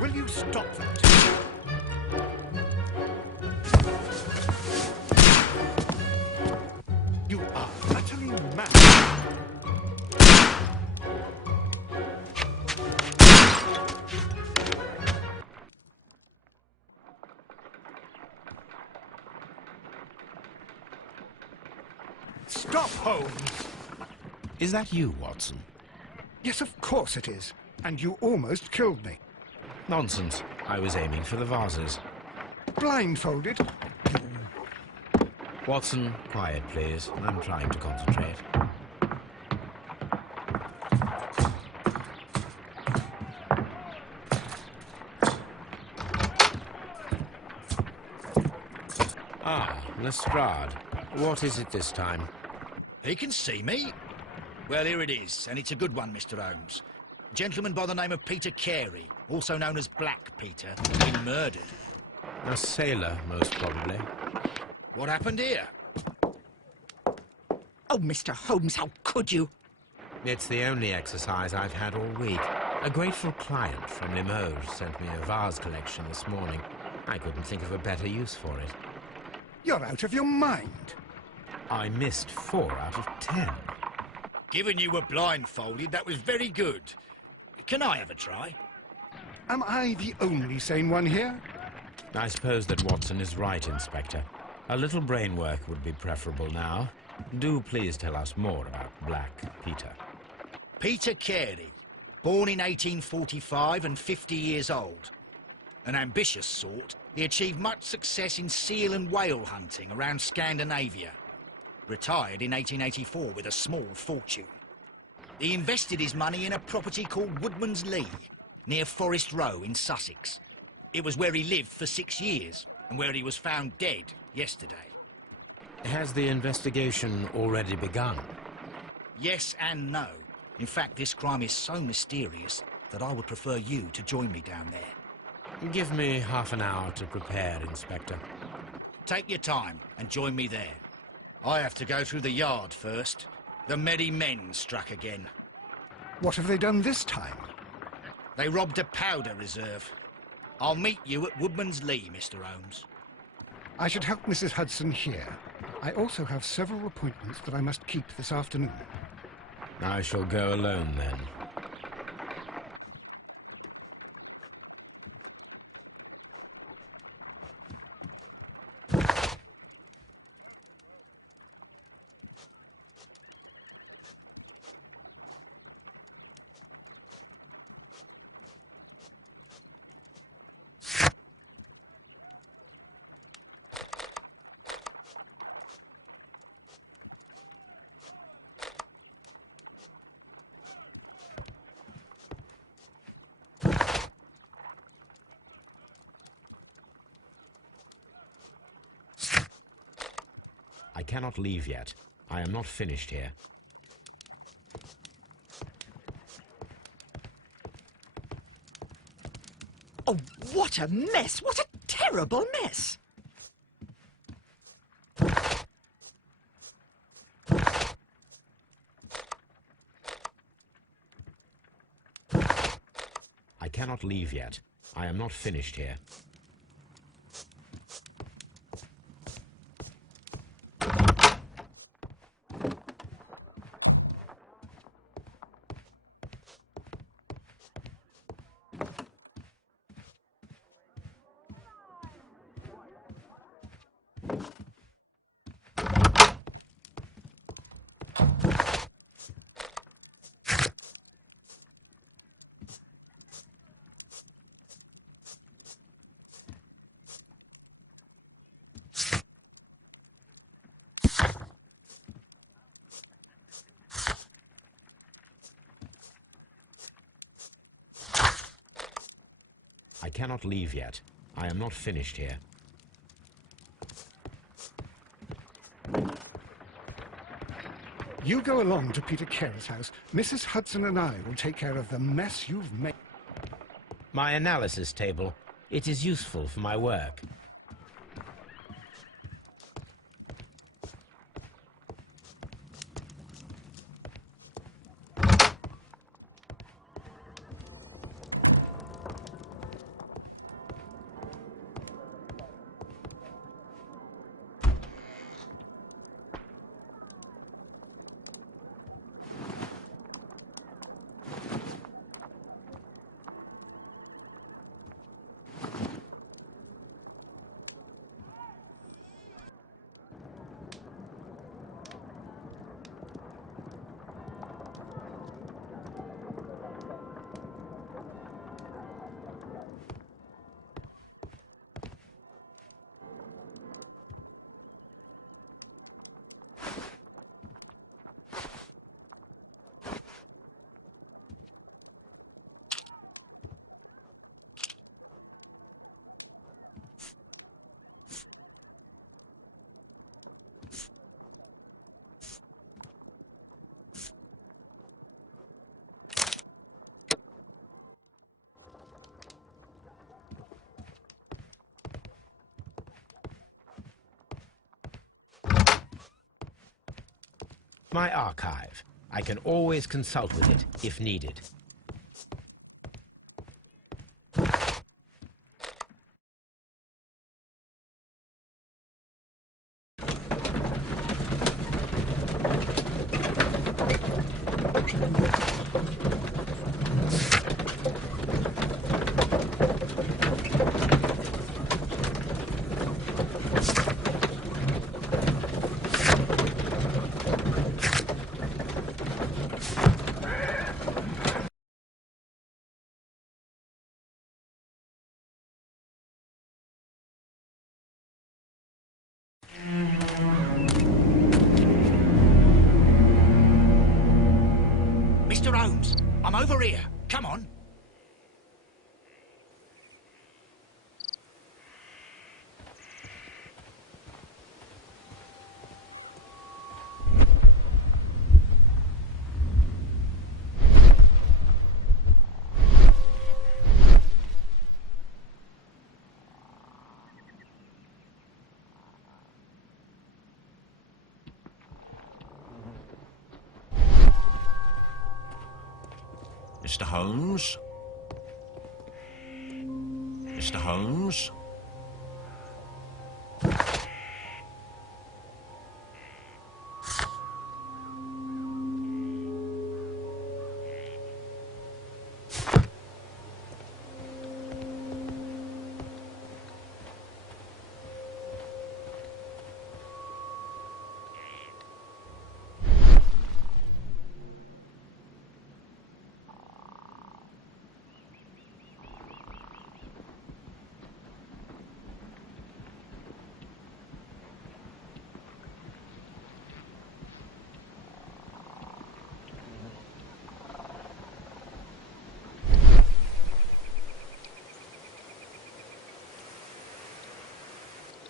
Will you stop that? You are utterly mad. Stop, Holmes! Is that you, Watson? Yes, of course it is. And you almost killed me. Nonsense. I was aiming for the vases. Blindfolded? Watson, quiet, please. I'm trying to concentrate. Ah, Lestrade. What is it this time? He can see me. Well, here it is, and it's a good one, Mr. Holmes. A gentleman by the name of Peter Carey, also known as Black Peter, has been murdered. A sailor, most probably. What happened here? Oh, Mr. Holmes, how could you? It's the only exercise I've had all week. A grateful client from Limoges sent me a vase collection this morning. I couldn't think of a better use for it. You're out of your mind. I missed 4 out of 10. Given you were blindfolded, that was very good. Can I have a try? Am I the only sane one here? I suppose that Watson is right, Inspector. A little brain work would be preferable now. Do please tell us more about Black Peter. Peter Carey, born in 1845 and 50 years old. An ambitious sort, he achieved much success in seal and whale hunting around Scandinavia. Retired in 1884 with a small fortune. He invested his money in a property called Woodman's Lee, near Forest Row in Sussex. It was where he lived for 6 years, and where he was found dead yesterday. Has the investigation already begun? Yes and no. In fact, this crime is so mysterious that I would prefer you to join me down there. Give me half an hour to prepare, Inspector. Take your time and join me there. I have to go through the yard first. The Merry Men struck again. What have they done this time? They robbed a powder reserve. I'll meet you at Woodman's Lee, Mr. Holmes. I should help Mrs. Hudson here. I also have several appointments that I must keep this afternoon. I shall go alone, then. I cannot leave yet. I am not finished here. Oh, what a mess! What a terrible mess! I cannot leave yet. I am not finished here. I cannot leave yet. I am not finished here. You go along to Peter Carey's house. Mrs. Hudson and I will take care of the mess you've made. My analysis table. It is useful for my work. My archive. I can always consult with it if needed. Mr. Holmes, I'm over here. Come on. Mr. Holmes? Mr. Holmes?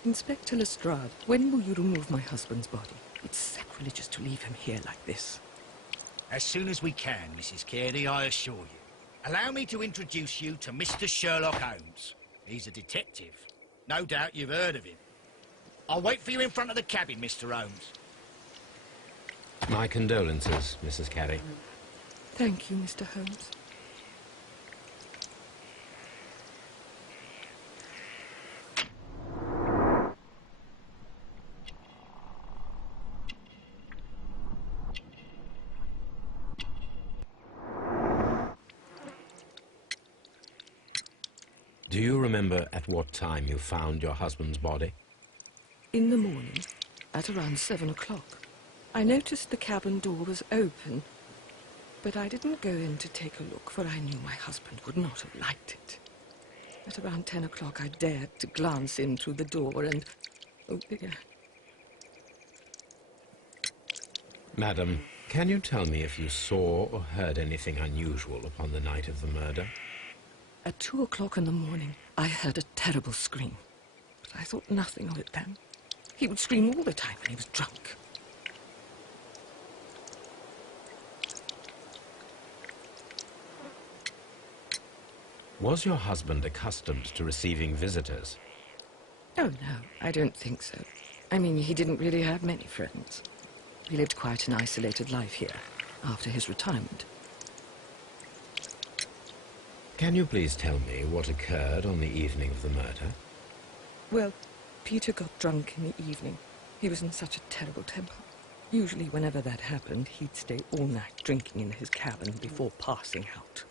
Inspector Lestrade, when will you remove my husband's body? It's sacrilegious to leave him here like this. As soon as we can, Mrs. Carey, I assure you. Allow me to introduce you to Mr. Sherlock Holmes. He's a detective. No doubt you've heard of him. I'll wait for you in front of the cabin, Mr. Holmes. My condolences, Mrs. Carey. Thank you, Mr. Holmes. Do you remember at what time you found your husband's body? In the morning, at around 7 o'clock. I noticed the cabin door was open, but I didn't go in to take a look, for I knew my husband would not have liked it. At around 10 o'clock, I dared to glance in through the door and... oh dear. Madam, can you tell me if you saw or heard anything unusual upon the night of the murder? At 2 o'clock in the morning, I heard a terrible scream, but I thought nothing of it then. He would scream all the time when he was drunk. Was your husband accustomed to receiving visitors? Oh, no, I don't think so. I mean, he didn't really have many friends. He lived quite an isolated life here, after his retirement. Can you please tell me what occurred on the evening of the murder? Well, Peter got drunk in the evening. He was in such a terrible temper. Usually, whenever that happened, he'd stay all night drinking in his cabin before passing out.